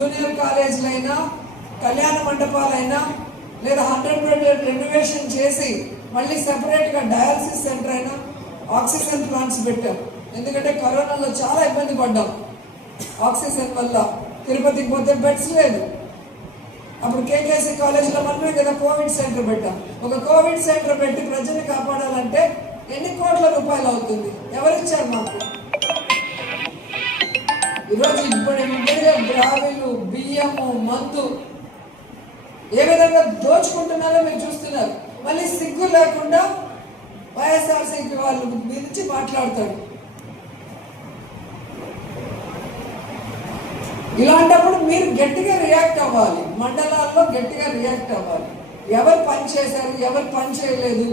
Junior కాలేజీలైనా కళ్యాణ మండపాలైనా లేదా 100 renovation చేసి మళ్ళీ సెపరేట్గా డయాలసిస్ సెంటర్ అయినా ఆక్సిజన్ ప్లాంట్స్ పెట్టాం. ఎందుకంటే కరోనాలో చాలా ఇబ్బంది పడ్డాం ఆక్సిజన్ వల్ల. తిరుపతికి పోతే బెడ్స్ లేదు. అప్పుడు కేకేసీ కాలేజీలో మనమే కదా కోవిడ్ సెంటర్ పెట్టాం. ఒక కోవిడ్ సెంటర్ పెట్టి ప్రజల్ని కాపాడాలంటే ఎన్ని కోట్ల రూపాయలు అవుతుంది? ఎవరిచ్చారు మాకు? ఈరోజు ఇప్పుడు బ్రావిలు, బియ్యము, మందు ఏ విధంగా దోచుకుంటున్నారో మీరు చూస్తున్నారు. మళ్ళీ సిగ్గు లేకుండా వైఎస్ఆర్సీపీ వాళ్ళు గురించి మాట్లాడతాడు. ఇలాంటప్పుడు మీరు గట్టిగా రియాక్ట్ అవ్వాలి. మండలాల్లో గట్టిగా రియాక్ట్ అవ్వాలి. ఎవరు పని చేశారు, ఎవరు పని చేయలేదు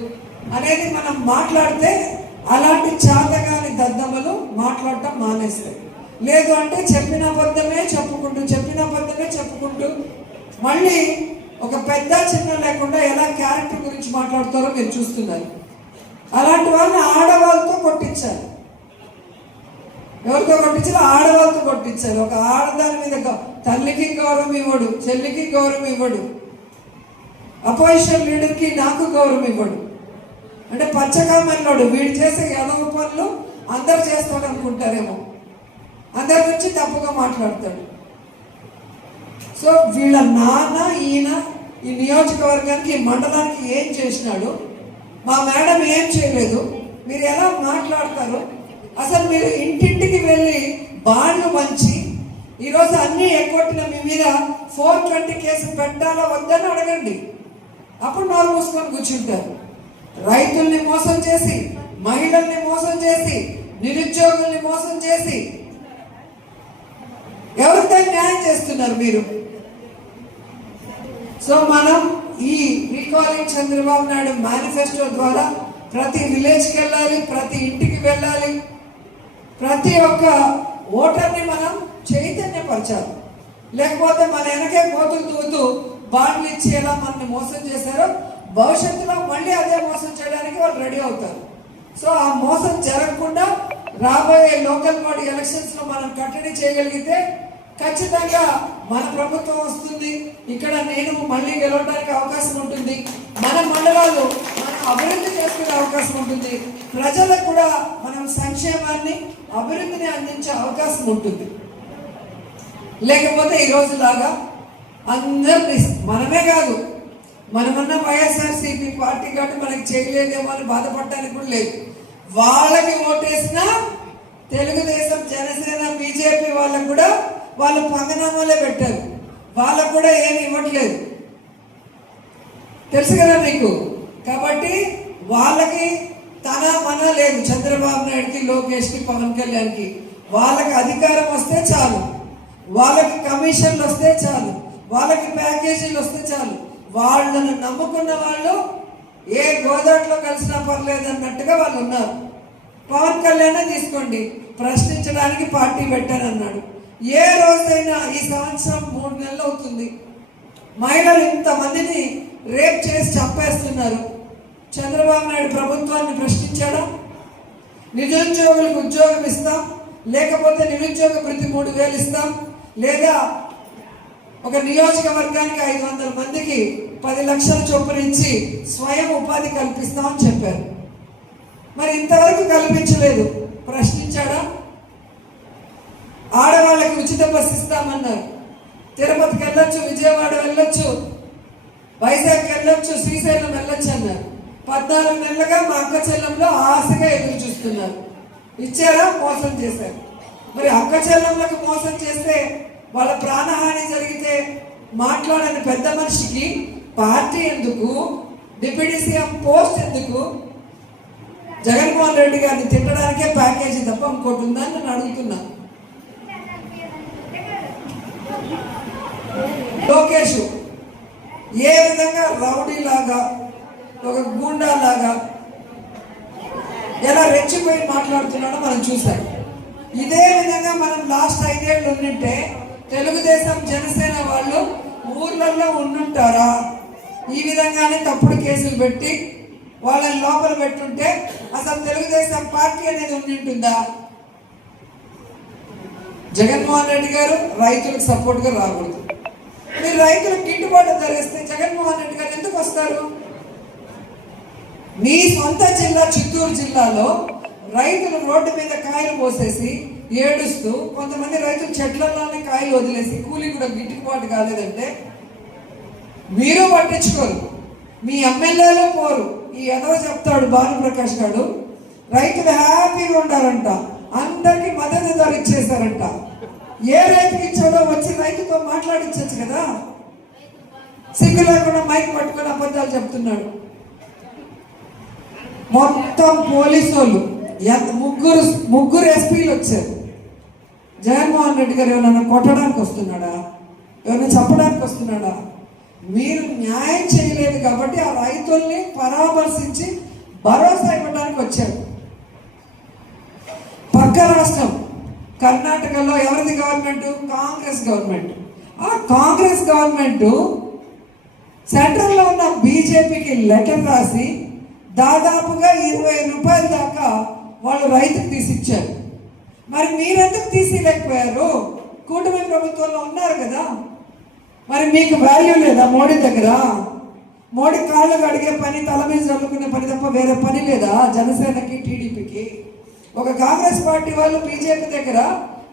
అనేది మనం మాట్లాడితే అలాంటి చాతగాని దద్దమ్మలు మాట్లాడటం మానేస్తాయి. లేదు అంటే చెప్పిన అబద్ధమే చెప్పుకుంటూ మళ్ళీ ఒక పెద్ద చిన్న లేకుండా ఎలా క్యారెక్టర్ గురించి మాట్లాడతారో మీరు చూస్తున్నారు. అలాంటి వాళ్ళని ఆడవాళ్ళతో కొట్టించారు. ఎవరితో కొట్టించారు? ఆడవాళ్ళతో కొట్టించారు. ఒక ఆడదాని మీద తల్లికి గౌరవం ఇవ్వడు, చెల్లికి గౌరవం ఇవ్వడు, అపోజిషన్ లీడర్కి నాకు గౌరవం ఇవ్వడు. అంటే పచ్చకామల్లోడు వీడు చేసే ఎదవ పనులు అందరు చేస్తాడు అనుకుంటారేమో, అందరి నుంచి తప్పుగా మాట్లాడతాడు. సో వీళ్ళ నాన్న ఈయన ఈ నియోజకవర్గానికి, ఈ మండలానికి ఏం చేసినాడు? మా మేడం ఏం చేయలేదు. మీరు ఎలా మాట్లాడతారు? అసలు మీరు ఇంటింటికి వెళ్ళి బాండ్లు మంచి ఈరోజు అన్నీ ఎగ్గొట్టిన మీ మీద 420 కేసు పెట్టాలా వద్దని అడగండి. అప్పుడు నోరు మూసుకొని కూర్చుంటారు. రైతుల్ని మోసం చేసి, మహిళల్ని మోసం చేసి, నిరుద్యోగుల్ని మోసం చేసి ఎవరితో న్యాయం చేస్తున్నారు మీరు? సో మనం ఈ రీకాలింగ్ చంద్రబాబు నాయుడు మేనిఫెస్టో ద్వారా ప్రతి విలేజ్కి వెళ్ళాలి, ప్రతి ఇంటికి వెళ్ళాలి, ప్రతి ఒక్క ఓటర్ని మనం చైతన్యపరచాలి. లేకపోతే మన వెనకే కోతులు తూగుతూ బాండ్లు ఇచ్చి ఎలా మనల్ని మోసం చేశారో భవిష్యత్తులో మళ్ళీ అదే మోసం చేయడానికి వాళ్ళు రెడీ అవుతారు. సో ఆ మోసం జరగకుండా రాబోయే లోకల్ బాడీ ఎలక్షన్స్లో మనం కట్టడి చేయగలిగితే ఖచ్చితంగా మన ప్రభుత్వం వస్తుంది. ఇక్కడ నేను మళ్ళీ గెలవడానికి అవకాశం ఉంటుంది. మన మండలాలు మనం అభివృద్ధి చేసుకునే అవకాశం ఉంటుంది. ప్రజలకు కూడా మనం సంక్షేమాన్ని, అభివృద్ధిని అందించే అవకాశం ఉంటుంది. లేకపోతే ఈ రోజులాగా అందరినీ మనమే కాదు, మనమన్నా వైఎస్ఆర్సీపీ పార్టీ కాబట్టి మనకి చేయలేదేమో అని బాధపడటానికి కూడా లేదు. వాళ్ళకి ఓటేసినా తెలుగుదేశం, జనసేన, బీజేపీ వాళ్ళకు కూడా వాళ్ళు పంగనామాలే పెట్టారు. వాళ్ళకు కూడా ఏమి ఇవ్వట్లేదు, తెలుసు కదా మీకు. కాబట్టి వాళ్ళకి తన మన లేదు. చంద్రబాబు నాయుడుకి, లోకేష్కి, పవన్ కళ్యాణ్కి వాళ్ళకి అధికారం వస్తే చాలు, వాళ్ళకి కమిషన్లు వస్తే చాలు, వాళ్ళకి ప్యాకేజీలు వస్తే చాలు. వాళ్ళను నమ్ముకున్న వాళ్ళు ఏ గోదాట్లో కలిసినా పర్లేదు అన్నట్టుగా వాళ్ళు ఉన్నారు. పవన్ కళ్యాణ్ తీసుకోండి, ప్రశ్నించడానికి పార్టీ పెట్టానన్నాడు. ఏ రోజైనా ఈ సంవత్సరం 3 నెలలు అవుతుంది, మహిళలు ఇంతమందిని రేప్ చేసి చంపేస్తున్నారు. చంద్రబాబు నాయుడు ప్రభుత్వాన్ని ప్రశ్నించాడా? నిరుద్యోగులకు ఉద్యోగం ఇస్తాం, లేకపోతే నిరుద్యోగ వృత్తి 3000 ఇస్తాం, లేదా ఒక నియోజకవర్గానికి 500 మందికి 10 లక్షల చొప్పున ఇచ్చి స్వయం ఉపాధి కల్పిస్తామని చెప్పారు. మరి ఇంతవరకు కల్పించలేదు. ప్రశ్నించాడా? ఆడవాళ్ళకి ఉచిత బస్సు ఇస్తామన్నారు. తిరుపతికి వెళ్ళొచ్చు, విజయవాడ వెళ్ళొచ్చు, వైజాగ్ వెళ్ళొచ్చు, శ్రీశైలం వెళ్ళొచ్చు అన్నారు. 14 నెలలుగా మా అక్క చెల్లంలో ఆశగా ఎదురు చూస్తున్నారు. ఇచ్చారా? మోసం చేశారు. మరి అక్క చెల్లంలకు మోసం చేస్తే, వాళ్ళ ప్రాణహాని జరిగితే మాట్లాడని పెద్ద మనిషికి పార్టీ ఎందుకు? డిప్యూటీ సీఎం పోస్ట్ ఎందుకు? జగన్మోహన్ రెడ్డి గారిని తిట్టడానికే ప్యాకేజీ తప్ప ఇంకోటి ఉందని నేను అడుగుతున్నా. లోకేష్ ఏ విధంగా రౌడీలాగా, ఒక గూండాలాగా ఎలా రెచ్చిపోయి మాట్లాడుతున్నాడో మనం చూసాం. ఇదే విధంగా మనం లాస్ట్ 5 ఏళ్ళు ఉండింటే తెలుగుదేశం, జనసేన వాళ్ళు ఊర్లలో ఉండుంటారా? ఈ విధంగానే తప్పుడు కేసులు పెట్టి వాళ్ళని లోపల పెట్టుంటే అసలు తెలుగుదేశం పార్టీ అనేది ఉండింటుందా? జగన్మోహన్ రెడ్డి గారు రైతులకు సపోర్ట్గా రాకూడదు. మీరు రైతులకు గిట్టుబాటు ధర ఇస్తే జగన్మోహన్ రెడ్డి గారు ఎందుకు వస్తారు? మీ సొంత జిల్లా చిత్తూరు జిల్లాలో రైతులు రోడ్డు మీద కాయలు పోసేసి ఏడుస్తూ, కొంతమంది రైతులు చెట్లలోనే కాయలు వదిలేసి కూలీ కూడా గిట్టుబాటు కాలేదంటే మీరు పట్టించుకోరు, మీ ఎమ్మెల్యేలో పోరు. ఈ ఎదవ చెప్తాడు భానుప్రకాష్ గారు, రైతులు హ్యాపీగా ఉండాలంట, అందరికీ మద్దతు ధర ఇచ్చేశారంట. ఏ రైతుకి ఇచ్చాడో వచ్చి రైతుతో మాట్లాడించచ్చు కదా. సిగ్గు లేకుండా మైక్ పట్టుకొని అబద్ధాలు చెప్తున్నాడు. మొత్తం పోలీసు వాళ్ళు ముగ్గురు ఎస్పీలు వచ్చారు. జగన్మోహన్ రెడ్డి గారు ఏమైనా కొట్టడానికి వస్తున్నాడా, ఏమైనా చెప్పడానికి వస్తున్నాడా? మీరు న్యాయం చేయలేదు కాబట్టి ఆ రైతుల్ని పరామర్శించి భరోసా ఇవ్వడానికి వచ్చారు. పక్క రాష్ట్రం కర్ణాటకలో ఎవరిది గవర్నమెంట్? కాంగ్రెస్ గవర్నమెంట్. ఆ కాంగ్రెస్ గవర్నమెంట్ సెంట్రల్లో ఉన్న బీజేపీకి లెటర్ రాసి దాదాపుగా 20 రూపాయల దాకా వాళ్ళు రైతుకు తీసిచ్చారు. మరి మీరెందుకు తీసిలేకపోయారు? కూటమి ప్రభుత్వంలో ఉన్నారు కదా. మరి మీకు వాల్యూ లేదా మోడీ దగ్గర? మోడీ కాళ్ళకు అడిగే పని, తల మీద చల్లుకునే పని తప్ప వేరే పని లేదా జనసేనకి, టీడీపీకి? ఒక కాంగ్రెస్ పార్టీ వాళ్ళు బీజేపీ దగ్గర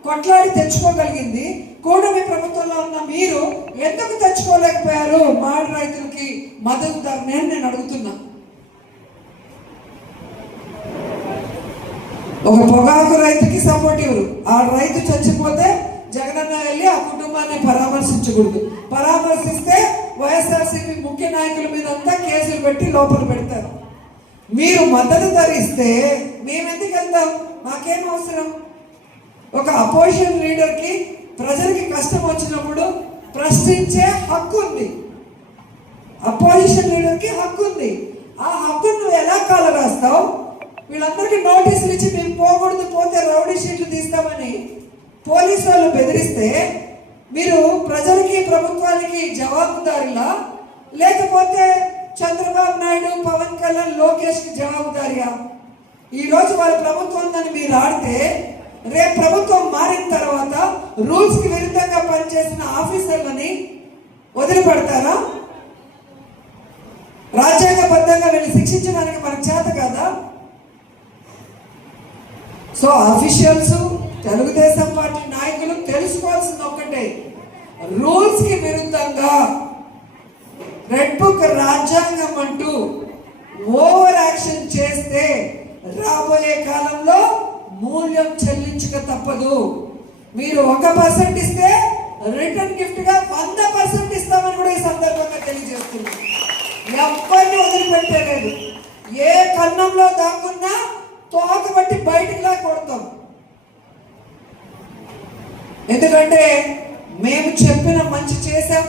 కొట్లాడి తెచ్చుకోగలిగింది. కూటమి ప్రభుత్వంలో ఉన్న మీరు ఎందుకు తెచ్చుకోలేకపోయారు మాడి రైతులకి మద్దతు ధర? నేను అడుగుతున్నా. ఒక పొగాకు రైతుకి సపోర్ట్ ఇవ్వరు. ఆ రైతు చచ్చిపోతే జగనన్న వెళ్ళి ఆ కుటుంబాన్ని పరామర్శించకూడదు. పరామర్శిస్తే వైఎస్ఆర్సీపీ ముఖ్య నాయకుల మీద అంతా కేసులు పెట్టి లోపల పెడతారు. మీరు మద్దతు ధర ఇస్తే మేమెందుకు వెళ్తాం? మాకేం అవసరం? ఒక అపోజిషన్ లీడర్కి ప్రజలకి కష్టం వచ్చినప్పుడు ప్రశ్నించే హక్కు ఉంది. అపోజిషన్ లీడర్కి హక్కు ఉంది. ఆ హక్కును నువ్వు ఎలా కాల రాస్తావు? వీళ్ళందరికీ నోటీసులు ఇచ్చి మేము పోకూడదు, పోతే రౌడీ షీట్లు తీస్తామని పోలీసు వాళ్ళు బెదిరిస్తే మీరు ప్రజలకి, ప్రభుత్వానికి జవాబుదారిలా, లేకపోతే చంద్రబాబు నాయుడు, పవన్ కళ్యాణ్, లోకేష్కి జవాబుదారియా? ఈరోజు వాళ్ళ ప్రభుత్వం ఉందని మీరు ఆడితే రేపు ప్రభుత్వం మారిన తర్వాత రూల్స్కి విరుద్ధంగా పనిచేసిన ఆఫీసర్లని వదిలిపెడతారా? రాజ్యాంగబద్ధంగా వీళ్ళు శిక్షించడానికి మనకు చేత కాదా? సో అఫీషియల్స్, తెలుగుదేశం పార్టీ నాయకులు తెలుసుకోవాల్సింది ఒక్కటే, రూల్స్కి విరుద్ధంగా రెడ్ బుక్ రాజ్యాంగం అంటూ ఓవర్ యాక్షన్ చేస్తే రాబోయే కాలంలో మూల్యం చెల్లించక తప్పదు. మీరు 1% ఇస్తే రిటర్న్ గిఫ్ట్ గా 100% ఇస్తామని కూడా ఈ సందర్భంగా తెలియజేస్తున్నాం. ఎవరిని వదిలిపెట్టలేదు. ఏ కన్నంలో దాక్కున్నా తోక బట్టి బయటికి లా కొడతాం. ఎందుకంటే మేము చెప్పిన మంచి చేసాం,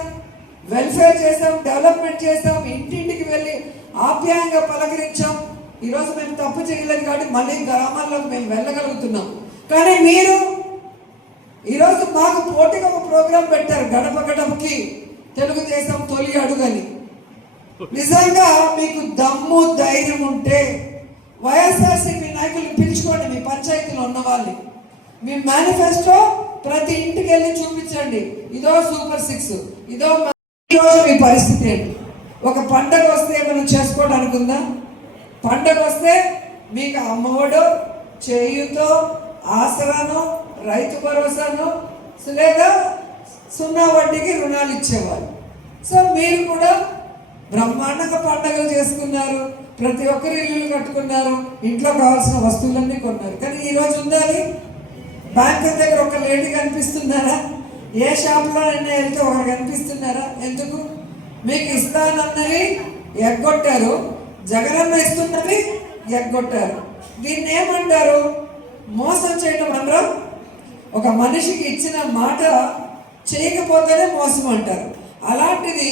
వెల్ఫేర్ చేసాం, డెవలప్మెంట్ చేసాం, ఇంటింటికి వెళ్ళి ఆప్యాయంగా పలకరించాం. ఈరోజు మేము తప్పు చేయలేదు కాబట్టి మళ్ళీ గ్రామాల్లోకి మేము వెళ్ళగలుగుతున్నాం. కానీ మీరు ఈరోజు మాకు పోటీగా ఒక ప్రోగ్రాం పెట్టారు, గడప గడపకి తెలుగుదేశం తొలి అడుగని. నిజంగా మీకు దమ్ము ధైర్యం ఉంటే వైఎస్ఆర్సీపీ నాయకులు పిలుచుకోండి, మీ పంచాయతీలో ఉన్న వాళ్ళని. మీ మేనిఫెస్టో ప్రతి ఇంటికి వెళ్ళి చూపించండి. ఇదో సూపర్ 6, ఇదో. ఈరోజు మీ పరిస్థితి ఏంటి? ఒక పండగ వస్తే మనం చేసుకోవడానికి ఉందా? పండగ వస్తే మీకు అమ్మఒడు, చేయుతో, ఆసరాను, రైతు భరోసాను, లేదా 0 వడ్డీకి రుణాలు ఇచ్చేవారు. సో మీరు కూడా బ్రహ్మాండంగా పండగలు చేసుకున్నారు, ప్రతి ఒక్కరు ఇల్లు కట్టుకున్నారు, ఇంట్లో కావాల్సిన వస్తువులన్నీ కొన్నారు. కానీ ఈరోజు ఉండాలి, బ్యాంకు దగ్గర ఒక లేడీ కనిపిస్తున్నారా? ఏ షాప్లో అయినా వెళ్తే ఒకరు కనిపిస్తున్నారా? ఎందుకు? మీకు ఇస్తానన్నవి ఎగ్గొట్టారు, జగనన్న ఇస్తున్నవి ఎగ్గొట్టారు. దీన్ని ఏమంటారు? మోసం చేయడం అనరా? ఒక మనిషికి ఇచ్చిన మాట చేయకపోతేనే మోసం అంటారు. అలాంటిది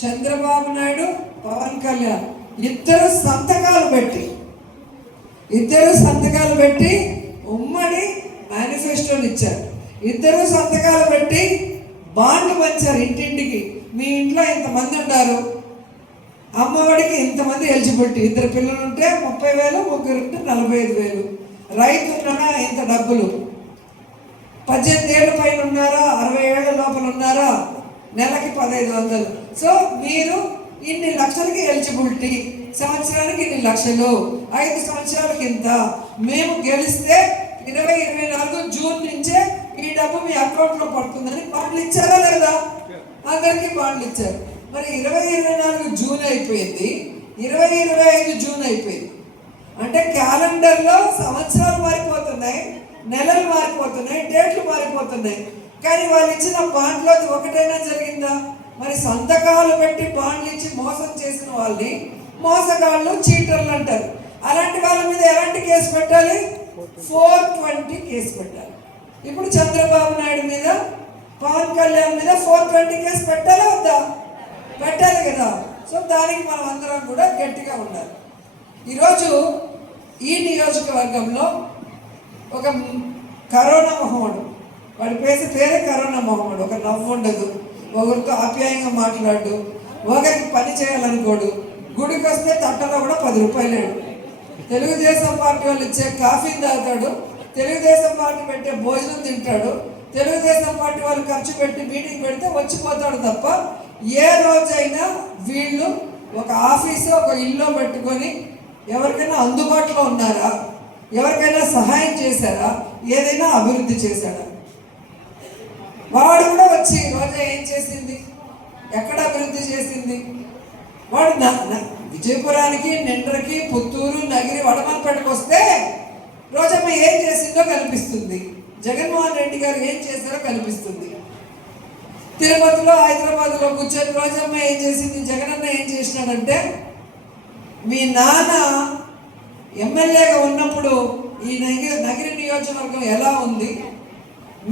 చంద్రబాబు నాయుడు, పవన్ కళ్యాణ్ ఇద్దరు సంతకాలు పెట్టి ఉమ్మడి మేనిఫెస్టోని ఇచ్చారు. ఇద్దరు సంతకాలు పెట్టి బాండ్లు పంచారు ఇంటింటికి. మీ ఇంట్లో ఇంతమంది ఉన్నారు, అమ్మఒడికి ఇంతమంది ఎలిజిబిలిటీ, 2 పిల్లలు ఉంటే 30,000, 3 ఉంటే 45,000, రైతు ఉండగా ఇంత డబ్బులు, 18 ఏళ్ళ పైన ఉన్నారా, 60 ఏళ్ల లోపల ఉన్నారా, నెలకి 1500. సో మీరు ఇన్ని లక్షలకి ఎలిజిబిలిటీ, సంవత్సరానికి ఇన్ని లక్షలు, 5 సంవత్సరాలకి ఇంత. మేము గెలిస్తే 2024 జూన్ నుంచే ఈ డబ్బు మీ అకౌంట్లో పడుతుందని బాండ్లు ఇచ్చారా లేదా? అందరికీ బాండ్లు ఇచ్చారు. మరి 2024 జూన్ అయిపోయింది, 2025 జూన్ అయిపోయింది. అంటే క్యాలెండర్లో సంవత్సరాలు మారిపోతున్నాయి, నెలలు మారిపోతున్నాయి, డేట్లు మారిపోతున్నాయి. కానీ వాళ్ళు ఇచ్చిన బాండ్లో ఒకటైనా జరిగిందా? మరి సంతకాలు పెట్టి బాండ్లు ఇచ్చి మోసం చేసిన వాళ్ళని మోసగాళ్ళు, చీటర్లు అంటారు. అలాంటి వాళ్ళ మీద ఎలాంటి కేసు పెట్టాలి? 420 కేసు పెట్టాలి. ఇప్పుడు చంద్రబాబు నాయుడు మీద, పవన్ కళ్యాణ్ మీద 420 కేసు పెట్టాలా వద్దా? పెట్టాలి కదా. సో దానికి మనం అందరం కూడా గట్టిగా ఉండాలి. ఈరోజు ఈ నియోజకవర్గంలో ఒక కరోనా మొహమ్మడు, వాడి పేరే కరోనా మొహమ్మడు. ఒక నవ్వు ఉండదు, ఒకరితో ఆప్యాయంగా మాట్లాడు, ఒకరికి పని చేయాలనుకోడు, గుడికి వస్తే తట్టలో కూడా 10 రూపాయలు. తెలుగుదేశం పార్టీ వాళ్ళు ఇచ్చే కాఫీని తాగుతాడు, తెలుగుదేశం పార్టీ పెట్టే భోజనం తింటాడు, తెలుగుదేశం పార్టీ వాళ్ళు ఖర్చు పెట్టి మీటింగ్ పెడితే వచ్చిపోతాడు తప్ప ఏ రోజైనా వీళ్ళు ఒక ఆఫీసు, ఒక ఇల్లు పెట్టుకొని ఎవరికైనా అందుబాటులో ఉన్నారా? ఎవరికైనా సహాయం చేశారా? ఏదైనా అభివృద్ధి చేశాడా? వాడు కూడా వచ్చి రోజా ఏం చేసింది, ఎక్కడ అభివృద్ధి చేసింది? వాడు విజయపురానికి, నిండ్రకి, పుత్తూరు, నగిరి, వడమన్పేటకు వస్తే రోజమ్మ ఏం చేసిందో కనిపిస్తుంది, జగన్మోహన్ రెడ్డి గారు ఏం చేశారో కనిపిస్తుంది. తిరుపతిలో, హైదరాబాద్లో కూర్చొని రోజమ్మ ఏం చేసింది, జగనన్న ఏం చేసినాడంటే, మీ నాన్న ఎమ్మెల్యేగా ఉన్నప్పుడు ఈ నగిరి నియోజకవర్గం ఎలా ఉంది,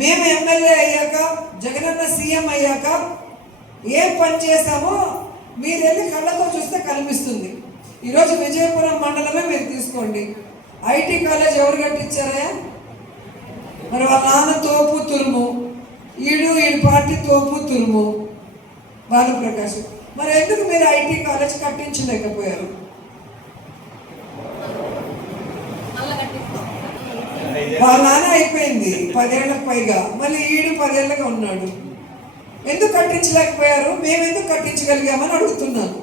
మేము ఎమ్మెల్యే అయ్యాక, జగనన్న సీఎం అయ్యాక ఏం పని చేశామో మీరు వెళ్ళి కళ్ళతో చూస్తే కనిపిస్తుంది. ఈరోజు విజయపురం మండలమే మీరు తీసుకోండి, ఐటీ కాలేజ్ ఎవరు కట్టించారా? మరి వాళ్ళ నాన్న తోపు తురుము, ఈడు పార్టీ తోపు తురుము, భానుప్రకాష్. మరి ఎందుకు మీరు ఐటీ కాలేజ్ కట్టించలేకపోయారు? వాళ్ళ నాన్న అయిపోయింది 10 ఏళ్ళకు పైగా, మళ్ళీ ఈడు 10 ఏళ్ళగా ఉన్నాడు. ఎందుకు కట్టించలేకపోయారు? మేము ఎందుకు కట్టించగలిగామని అడుగుతున్నాను.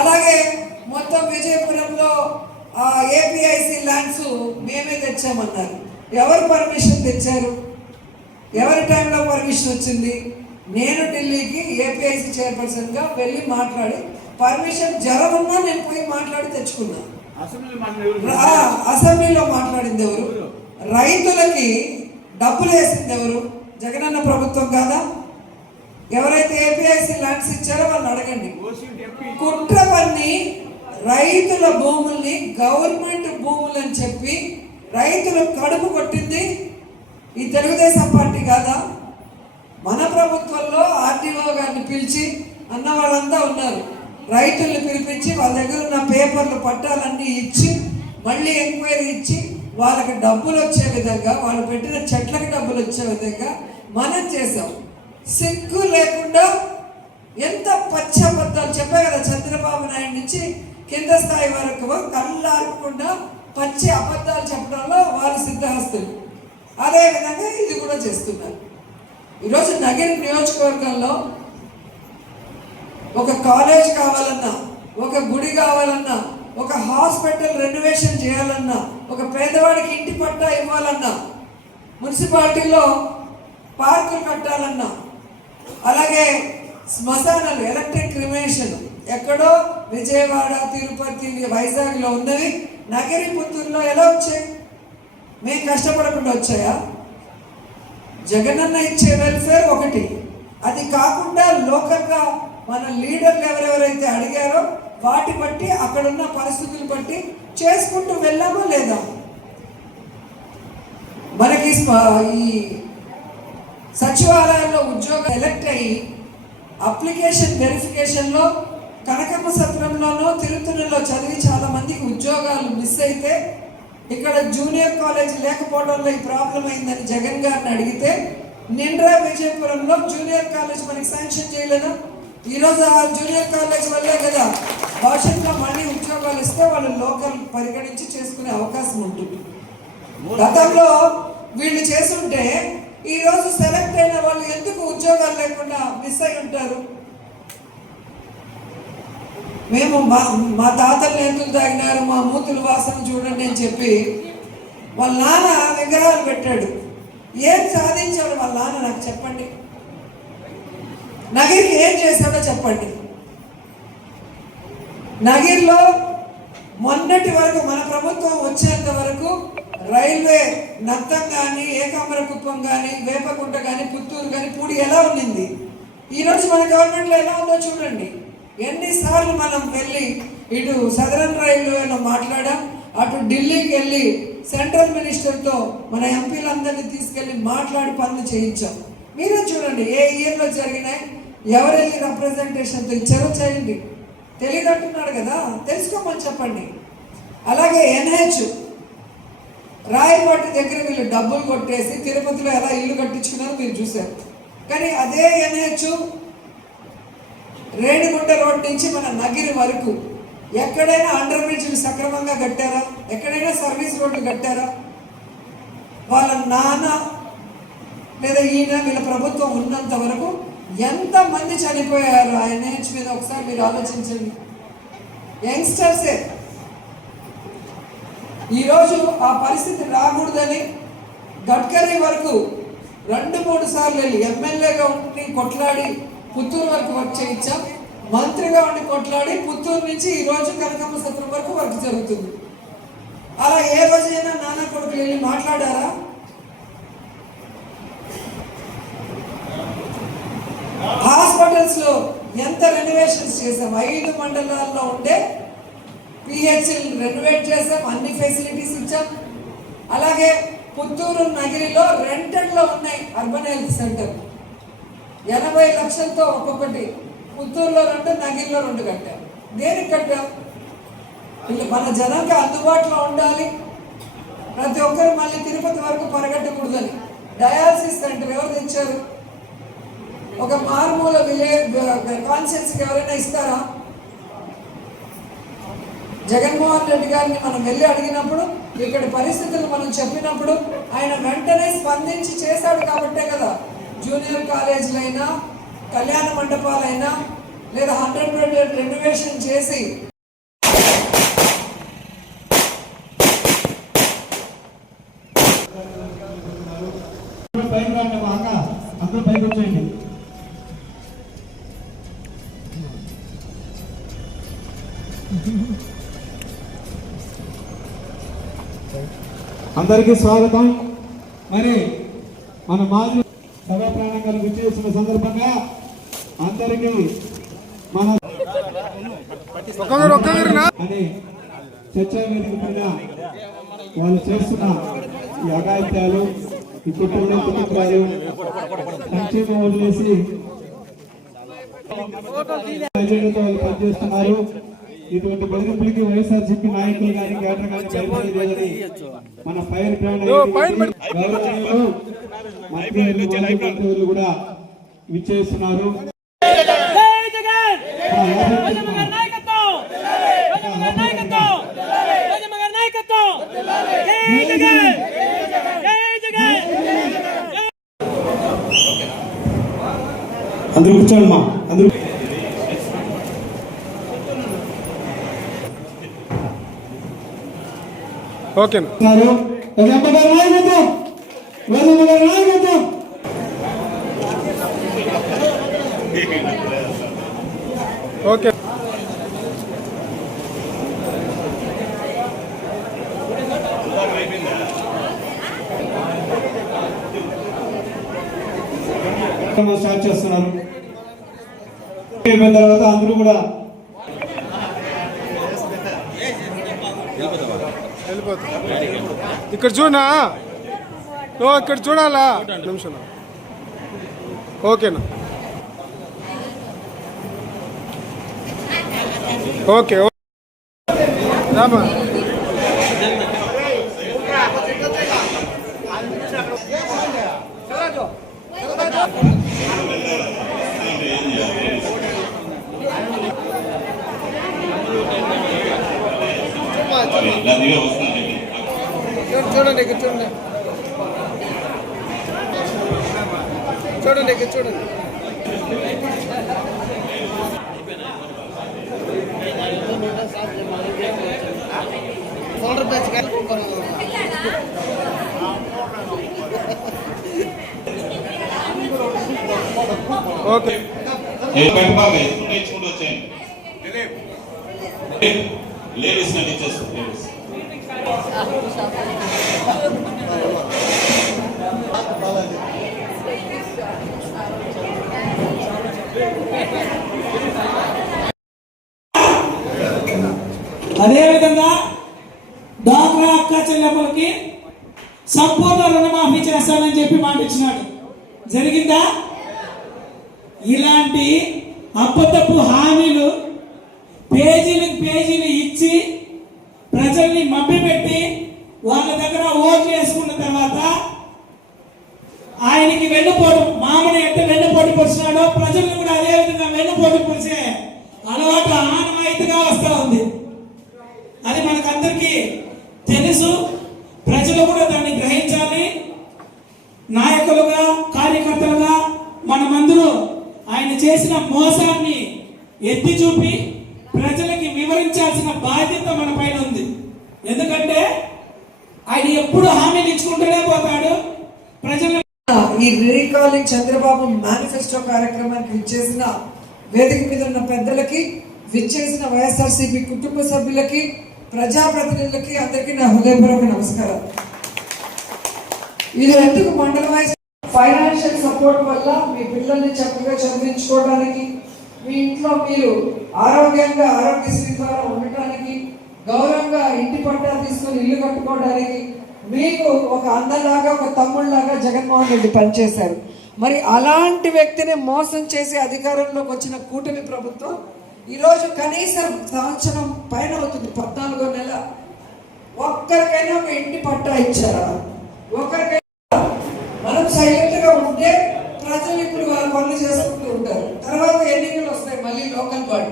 అలాగే మొత్తం విజయపురంలో ఏపీఐసి ల్యాండ్స్ మేమే తెచ్చామన్నారు. ఎవరు పర్మిషన్ తెచ్చారు? ఎవరి టైంలో పర్మిషన్ వచ్చింది? నేను ఢిల్లీకి ఏపీఐసి చైర్పర్సన్గా వెళ్ళి మాట్లాడి, పర్మిషన్ జరగన్నా నేను పోయి మాట్లాడి తెచ్చుకున్నాను. అసెంబ్లీలో మాట్లాడింది ఎవరు? రైతులకి డబ్బులు వేసింది ఎవరు? జగనన్న ప్రభుత్వం కాదా? ఎవరైతే ఏపీఐసి ల్యాండ్స్ ఇచ్చారో వాళ్ళని అడగండి. కుట్ర పన్ని రైతుల భూముల్ని గవర్నమెంట్ భూములు అని చెప్పి రైతులు కడుపు కొట్టింది ఈ తెలుగుదేశం పార్టీ కాదా? మన ప్రభుత్వంలో ఆర్టీఓ గారిని పిలిచి, అన్న వాళ్ళంతా ఉన్నారు, రైతుల్ని పిలిపించి వాళ్ళ దగ్గర ఉన్న పేపర్లు, పట్టాలన్నీ ఇచ్చి, మళ్ళీ ఎంక్వైరీ ఇచ్చి వాళ్ళకి డబ్బులు వచ్చే విధంగా, వాళ్ళు పెట్టిన చెట్లకి డబ్బులు వచ్చే విధంగా మనం చేసాం. సిగ్గు లేకుండా ఎంత పచ్చి అబద్ధాలు చెప్పా కదా, చంద్రబాబు నాయుడు నుంచి కింద స్థాయి వరకు కళ్ళారకుండా పచ్చి అబద్ధాలు చెప్పడంలో వాళ్ళు సిద్ధహస్తులు. అదేవిధంగా ఇది కూడా చేస్తున్నారు. ఈరోజు నగిరి నియోజకవర్గంలో ఒక కాలేజ్ కావాలన్నా, ఒక గుడి కావాలన్నా, ఒక హాస్పిటల్ రెనోవేషన్ చేయాలన్నా, ఒక పేదవాడికి ఇంటి పట్టా ఇవ్వాలన్నా, మున్సిపాలిటీలో పార్కులు కట్టాలన్నా, అలాగే శ్మశానాలు, ఎలక్ట్రిక్ క్రిమేషన్ ఎక్కడో విజయవాడ, తిరుపతి, వైజాగ్లో ఉన్నవి నగిరి, పుత్తూరులో ఎలా వచ్చాయి? మేము కష్టపడకుండా వచ్చాయా? జగనన్న ఇచ్చే వెల్ఫేర్ ఒకటి, అది కాకుండా లోకల్గా మన లీడర్లు ఎవరెవరైతే అడిగారో వాటి బట్టి, అక్కడున్న పరిస్థితులు బట్టి చేసుకుంటూ వెళ్ళామా లేదా? మనకి ఈ సచివాలయంలో ఉద్యోగం ఎలక్ట్ అయ్యి అప్లికేషన్ వెరిఫికేషన్లో కనకమ్మ సత్రంలోనో, తిరుత్తణిలో చదివి చాలా మందికి ఉద్యోగాలు మిస్ అయితే, ఇక్కడ జూనియర్ కాలేజ్ లేకపోవడంలో ఈ ప్రాబ్లం అయిందని జగన్ గారిని అడిగితే, నిండ్రా విజయపురంలో జూనియర్ కాలేజ్ మనకి శాంక్షన్ చేయలేదా? ఈరోజు ఆ జూనియర్ కాలేజ్ వల్లే కదా భవిష్యత్తులో మళ్ళీ ఉద్యోగాలు ఇస్తే వాళ్ళు లోకల్ పరిగణించి చేసుకునే అవకాశం ఉంటుంది. గతంలో వీళ్ళు చేస్తుంటే ఈరోజు సెలెక్ట్ అయిన వాళ్ళు ఎందుకు ఉద్యోగాలు లేకుండా మిస్ అయి ఉంటారు? మేము మా తాతలు ఎందుకు తాగినారు, మా మూతుల వాసన చూడండి అని చెప్పి వాళ్ళ నాన్న విగ్రహాలు పెట్టాడు. ఏం సాధించాడు వాళ్ళ నాన్న నాకు చెప్పండి. నగిరికి ఏం చేశాడో చెప్పండి. నగిరిలో మొన్నటి వరకు మన ప్రభుత్వం వచ్చేంత వరకు రైల్వే నత్తం కానీ, ఏకాంబర కుప్పం కానీ, వేపకుంట కానీ, పుత్తూరు కానీ, పూడి ఎలా ఉన్నింది? ఈరోజు మన గవర్నమెంట్లో ఎలా ఉందో చూడండి. ఎన్నిసార్లు మనం వెళ్ళి ఇటు సదరన్ రైల్వేలో మాట్లాడాం, అటు ఢిల్లీకి వెళ్ళి సెంట్రల్ మినిస్టర్తో మన ఎంపీలందరినీ తీసుకెళ్ళి మాట్లాడి పనులు చేయించాం. మీరే చూడండి ఏ ఇయర్లో జరిగినాయి, ఎవరెళ్ళి రిప్రజెంటేషన్తో ఇచ్చారో చేయండి. తెలియదు అంటున్నాడు కదా, తెలుసుకోమని చెప్పండి. అలాగే NH రాయపాటి దగ్గర వీళ్ళు డబ్బులు కొట్టేసి తిరుపతిలో ఎలా ఇల్లు కట్టించుకున్నారో మీరు చూశారు. కానీ అదే NH రేణిగుంట రోడ్ నుంచి మన నగిరి వరకు ఎక్కడైనా అండర్ బ్రిడ్జ్లు సక్రమంగా కట్టారా? ఎక్కడైనా సర్వీస్ రోడ్లు కట్టారా? వాళ్ళ నాన్న లేదా ఈయన వీళ్ళ ప్రభుత్వం ఉన్నంత వరకు ఎంతమంది చనిపోయారు ఆ NH మీద ఒకసారి మీరు ఆలోచించండి. యంగ్స్టర్సే. ఈరోజు ఆ పరిస్థితి రాకూడదని గడ్కరీ వరకు 2-3 సార్లు వెళ్ళి ఎమ్మెల్యేగా ఉండి కొట్లాడి పుత్తూరు వరకు వర్క్ చేయించాం, మంత్రిగా ఉండి కొట్లాడి పుత్తూరు నుంచి ఈరోజు కనకమ్మ సత్రం వరకు వర్క్ జరుగుతుంది. అలా ఏ రోజైనా నాన్న కొడుకులు వెళ్ళి మాట్లాడారా? హాస్పిటల్స్లో ఎంత రెనోవేషన్స్ చేసాం. 5 మండలాల్లో ఉండే PHL రెనోవేట్ చేసాం, అన్ని ఫెసిలిటీస్ ఇచ్చాం. అలాగే పుత్తూరు నగిరిలో రెంటెడ్లో ఉన్నాయి అర్బన్ హెల్త్ సెంటర్ 80 లక్షలతో ఒక్కొక్కటి. పుత్తూరులో 2, నగిరిలో 2 కట్టాం. దేనికి కట్టాం? వీళ్ళు మన జనానికి అందుబాటులో ఉండాలి, ప్రతి ఒక్కరు మళ్ళీ తిరుపతి వరకు పరిగెట్టకూడదని. డయాలసిస్ సెంటర్ ఎవరు తెచ్చారు? ఒక మారుమూల విలేజ్ కాన్స్టిట్యూన్సీకి ఎవరైనా ఇస్తారా? జగన్మోహన్ రెడ్డి గారిని మనం వెళ్ళి అడిగినప్పుడు, ఇక్కడ పరిస్థితులు మనం చెప్పినప్పుడు ఆయన వెంటనే స్పందించి చేశాడు కాబట్టే కదా జూనియర్ కాలేజీలైనా, కళ్యాణ మండపాలైనా లేదా 100% రెనోవేషన్ చేసి అందరూ పైకి వచ్చేయండి. అందరికీ స్వాగతం. మరి మన మాజీ సభా ప్రాణంగా విచ్చేసిన సందర్భంగా అందరికీ మన అని చర్చా వేదిక పైన వాళ్ళు చేస్తున్న ఈ అఘాయిత్యాలు, ఈ కుటుంబ కుటుంబాలు, సంక్షేమం వదిలేసి ఎజెండాతో వాళ్ళు పనిచేస్తున్నారు. ఇటువంటి బెదిరింపులకి వైఎస్ఆర్సీపీ నాయకులు కానీ కేటర్ కానీ భయపడలేదని మన ఫైర్ గౌరవనీయులు మంత్రులు కూడా విచ్చేస్తున్నారు. అందరూ కూర్చోండి. అందరూ ఓకే ఓకే స్టార్ట్ చేస్తున్నారు. తర్వాత అందరూ కూడా ఇక్కడ చూడనా, ఇక్కడ చూడాలా నిమిషం. ఓకేనా? ఓకే రామా. చూడండి, ఇక్కడ చూడండి. చూడండి ఇక్కడ చూడండి. ఓకే నేర్చుకుంటూ వచ్చాయండి. లేడీస్ టీచర్స్ లేడీస్ అదేవిధంగా డాక్రా అక్క చెల్లెమ్మలకి సంపూర్ణ రుణమాఫీ చేస్తానని చెప్పి మాట ఇచ్చినాడు. జరిగిందా? ఇలాంటి అబద్ధపు హామీలు పేజీలకు పేజీలు ఇచ్చి ప్రజల్ని మభ్యపెట్టి వాళ్ళ దగ్గర ఓట్లు వేసుకున్న తర్వాత ఆయనకి వెన్నుపోటు మామని అంటే వెన్నుపోటు పొడిచినాడో ప్రజల్ని కూడా అదే విధంగా వెన్నుపోటు పొడిచే అలవాటు ఆనవాయితీగా వస్తూ ఉంది. అది మనకందరికీ తెలుసు. ప్రజలు కూడా దాన్ని గ్రహించాలి. నాయకులుగా కార్యకర్తలుగా మనమందరూ ఆయన చేసిన మోసాన్ని ఎత్తి చూపి ప్రజలకి వివరించాల్సిన బాధ్యత మన పైన ఉంది. ఎందుకంటే ఆయన ఎప్పుడు హామీలు ఇచ్చుకుంటూనే పోతాడు. ప్రజలు ఈ రీకాలింగ్ చంద్రబాబు మేనిఫెస్టో కార్యక్రమానికి విచ్చేసిన వేదిక మీద ఉన్న పెద్దలకి, విచ్చేసిన వైఎస్ఆర్సీపీ కుటుంబ సభ్యులకి, ప్రజాప్రతినిధులకి అందరికీ నా హృదయపూర్వక నమస్కారం. ఇది ఎందుకు మండల వైస్ ఫైనాన్షియల్ సపోర్ట్ వల్ల మీ పిల్లల్ని చక్కగా చదివించుకోవడానికి, మీ ఇంట్లో మీరు ఆరోగ్యంగా ఆరోగ్యశ్రీ ద్వారా ఉండటానికి, గౌరవంగా ఇంటి పట్టా తీసుకొని ఇల్లు కట్టుకోవడానికి మీకు ఒక అన్నలాగా ఒక తమ్ముళ్ళలాగా జగన్మోహన్ రెడ్డి పనిచేశారు. మరి అలాంటి వ్యక్తిని మోసం చేసి అధికారంలోకి వచ్చిన కూటమి ప్రభుత్వం ఈరోజు కనీసం సంవత్సరం పైన అవుతుంది, 14వ నెల. ఒక్కరికైనా ఒక ఇంటి పట్టా ఇచ్చారా? ఒకరికైనా? మనం సైలెంట్ గా ఉంటే ప్రజలు ఇప్పుడు వాళ్ళ పనులు చేసుకుంటూ ఉంటారు. తర్వాత ఎన్నికలు వస్తాయి, మళ్ళీ లోకల్ బాడీ,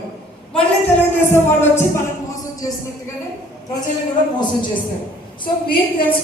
మళ్ళీ తెలుగుదేశం వాళ్ళు వచ్చి మనం మోసం చేసినట్టుగానే ప్రజలు కూడా మోసం చేస్తారు. సో మీరు తెలుసుకో